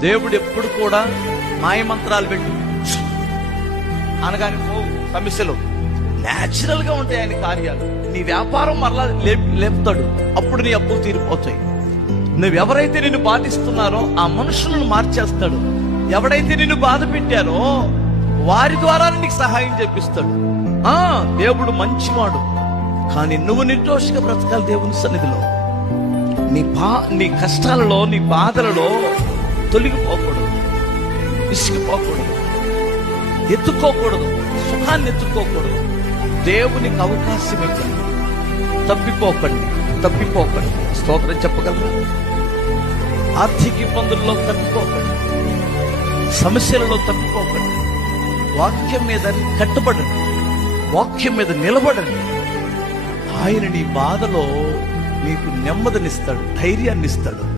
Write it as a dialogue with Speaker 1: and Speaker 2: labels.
Speaker 1: దేవుడు ఎప్పుడు కూడా మాయమంత్రాలు పెట్టి. అనగానే పోవు సమస్యలు న్యాచురల్గా ఉంటాయి ఆయన కార్యాలు. నీ వ్యాపారం మరలా లేపుతాడు. అప్పుడు నీ అప్పులు తీరిపోతాయి. నువ్వు ఎవరైతే నిన్ను బాధిస్తున్నారో ఆ మనుషులను మార్చేస్తాడు. ఎవడైతే నిన్ను బాధ పెట్టారో వారి ద్వారా నీకు సహాయం చేపిస్తాడు. ఆ దేవుడు మంచివాడు. కానీ నువ్వు నిర్దోషిగా బ్రతకాలి దేవుని సన్నిధిలో. నీ బా నీ కష్టాలలో నీ బాధలలో తొలగిపోకూడదు. విసిగిపోకూడదు ఎత్తుకోకూడదు. సుఖాన్ని ఎత్తుకోకూడదు. దేవునికి అవకాశం ఇవ్వండి. తప్పిపోకండి. తప్పిపోకండి. స్తోత్రం చెప్పగలరా? ఆర్థిక ఇబ్బందుల్లో తప్పిపోకండి. సమస్యలలో తప్పిపోకండి. వాక్యం మీద కట్టుబడండి. వాక్యం మీద నిలబడండి. ఆయన నీ బాధలో నీకు నెమ్మదినిస్తాడు ధైర్యాన్ని ఇస్తాడు